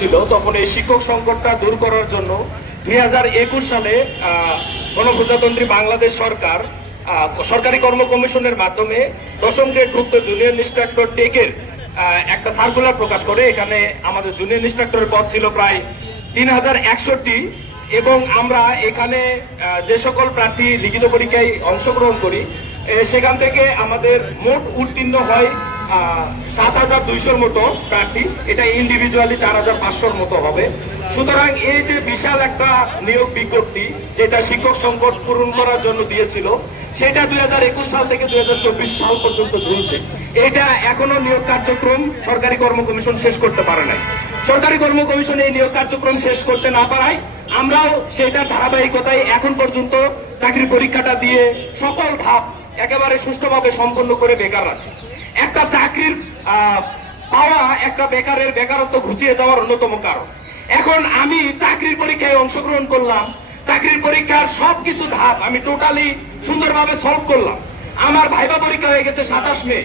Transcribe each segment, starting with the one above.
ছিল, তখন এই শিক্ষক সংকটটা দূর করার জন্য 2021 সালে গণপ্রজাতন্ত্রী বাংলাদেশ সরকার সরকারি কর্ম কমিশনের মাধ্যমে দশম গ্রেডভুক্ত জুনিয়র ইন্সট্রাক্টর টেকের একটা সার্কুলার প্রকাশ করে। এখানে আমাদের জুনিয়র ইন্সট্রাক্টরের পদ ছিল প্রায় 3061টি, এবং আমরা এখানে যে সকল প্রার্থী লিখিত পরীক্ষায় অংশগ্রহণ করি সেখান থেকে আমাদের মোট উত্তীর্ণ হয় 7200-র মতো প্রার্থী। এটা ইন্ডিভিজুয়ালি 4500-র মতো হবে। সুতরাং এই যে বিশাল একটা নিয়োগ বিজ্ঞপ্তি যেটা শিক্ষক সংকট পূরণ করার জন্য দিয়েছিল, সেটা 2021 সাল থেকে 2024 সাল পর্যন্ত চলছে। এটা এখনো নিয়োগ কার্যক্রম সরকারি কর্ম কমিশন শেষ করতে পারে নাই। সরকারি কর্ম কমিশন এই নিয়োগ কার্যক্রম শেষ করতে না পারায় আমরাও সেটা ধারাবাহিকতায় এখন পর্যন্ত চাকরি পরীক্ষাটা দিয়ে সকল ধাপ একেবারে সুষ্ঠুভাবে সম্পন্ন করে বেকার আছে। একটা চাকরির পাওয়া একটা বেকারের বেকারত্ব ঘুচিয়ে দেওয়ার অন্যতম কারণ। এখন আমি চাকরির পরীক্ষায় অংশগ্রহণ করলাম, চাকরির পরীক্ষার সবকিছু ধাপ আমি টোটালি সুন্দরভাবে সলভ করলাম। আমার ভাইবা পরীক্ষা হয়ে গেছে 27 মে।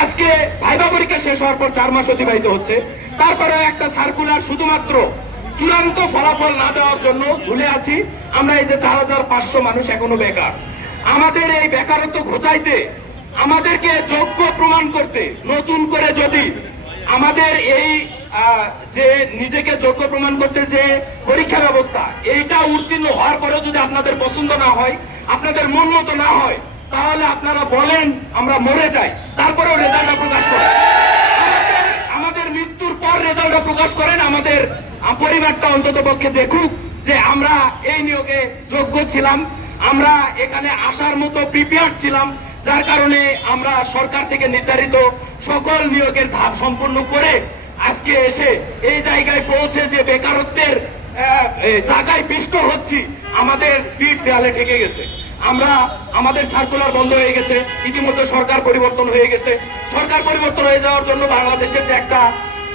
আজকে ভাইবা পরীক্ষা শেষ হওয়ার পর 4 মাস অতিবাহিত হচ্ছে। তারপরে একটা সার্কুলার শুধুমাত্র চূড়ান্ত ফলাফল না দেওয়ার জন্য ঝুলে আছি। আমরা এই যে 4500 মানুষ এখনো বেকার। আমাদের এই বেকারত্ব ঘোচাইতে, আমাদেরকে যোগ্য প্রমাণ করতে নতুন করে যদি আমাদের এই যে নিজেকে যোগ্য প্রমাণ করতে যে পরীক্ষা ব্যবস্থা, এইটা উত্তীর্ণ হওয়ার পরেও যদি আপনাদের পছন্দ না হয়, আপনাদের মন মতো না হয়, তাহলে আপনারা বলেন আমরা মরে যাই, তারপরেও রেজাল্টটা প্রকাশ করেন। আমাদের মৃত্যুর পর রেজাল্টটা প্রকাশ করেন। আমাদের পরিবারটা অন্তত পক্ষে দেখুক যে আমরা এই নিয়োগে যোগ্য ছিলাম, আমরা এখানে আসার মতো প্রিপেয়ার ছিলাম, যার কারণে আমরা সরকার থেকে নির্ধারিত সকল নিয়োগের ধাপ সম্পূর্ণ করে আজকে এসে এই জায়গায় পৌঁছে যে বেকারত্বের জায়গায় পিষ্ট হচ্ছি, আমাদের পিঠ দেয়ালে ঠেকে গেছে। আমাদের সার্কুলার বন্ধ হয়ে গেছে, ইতিমধ্যে সরকার পরিবর্তন হয়ে গেছে। সরকার পরিবর্তন হয়ে যাওয়ার জন্য বাংলাদেশের যে একটা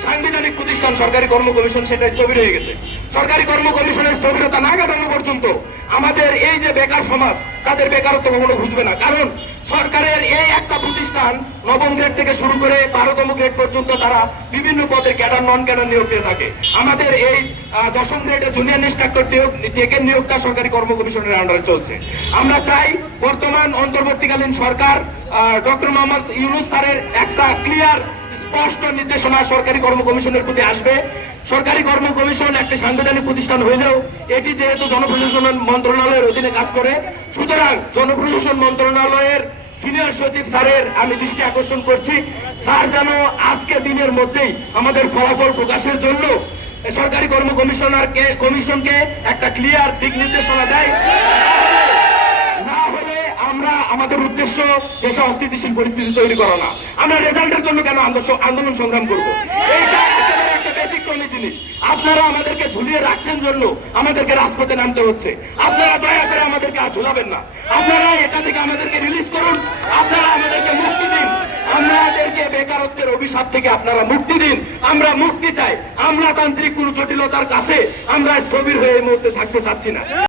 সাংবিধানিক প্রতিষ্ঠান সরকারি কর্ম কমিশন, সেটা স্থবির হয়ে গেছে। সরকারি কর্ম কমিশনের স্থবিরতা না কাটানো পর্যন্ত আমাদের এই যে বেকার সমাজ, তাদের বেকারত্ব কখনো ঘুচবে না। কারণ সরকারের এই একটা প্রতিষ্ঠান নবম গ্রেড থেকে শুরু করে 12তম গ্রেড পর্যন্ত তারা বিভিন্ন পদের ক্যাডার নন ক্যাডার নিয়োগ দিয়ে থাকে। আমাদের এই দশম গ্রেডে জুনিয়র ইন্সট্রাক্টর টেকের নিয়োগটা সরকারি কর্ম কমিশনের আন্ডারে চলছে। আমরা চাই বর্তমান অন্তর্বর্তীকালীন সরকার ডক্টর মোহাম্মদ ইউনূস স্যারের একটা ক্লিয়ার স্পষ্ট নির্দেশনা সরকারি কর্ম কমিশনের প্রতি আসবে। সরকারি কর্ম কমিশন একটি সাংবিধানিক প্রতিষ্ঠান হইলেও এটি যেহেতু জনপ্রশাসন মন্ত্রণালয়ের অধীনে কাজ করে, সুতরাং জনপ্রশাসন মন্ত্রণালয়ের সিনিয়র সচিব স্যারের আমি দৃষ্টি আকর্ষণ করছি, স্যার যেন আজকে দিনের মধ্যেই আমাদের ফলাফল প্রকাশের জন্য সরকারি কর্ম কমিশনকে একটা ক্লিয়ার দিক নির্দেশনা দেয়। না হলে আমরা আমাদের উদ্দেশ্য দেশে অস্থিতিশীল পরিস্থিতি তৈরি করা না। আমরা রেজাল্টের জন্য কেন আন্দোলন সংগ্রাম করবো? এইটা একটা ব্যতিক্রমী জিনিস। আপনারা আমাদেরকে ঝুলিয়ে রাখছেন জন্য আমাদেরকে রাজপথে নামতে হচ্ছে। আপনারা দয়া করে আমাদেরকে আর ঝুলাবেন না। আপনারা এটা থেকে আমাদেরকে রিলিজ করুন, আপনারা আমাদেরকে মুক্তি দিন, আমাদেরকে বেকারত্বের অভিশাপ থেকে আপনারা মুক্তি দিন। আমরা মুক্তি চাই। আমলাতান্ত্রিক কোন জটিলতার কাছে আমরা স্থবির হয়ে এই মুহূর্তে থাকতে চাচ্ছি না।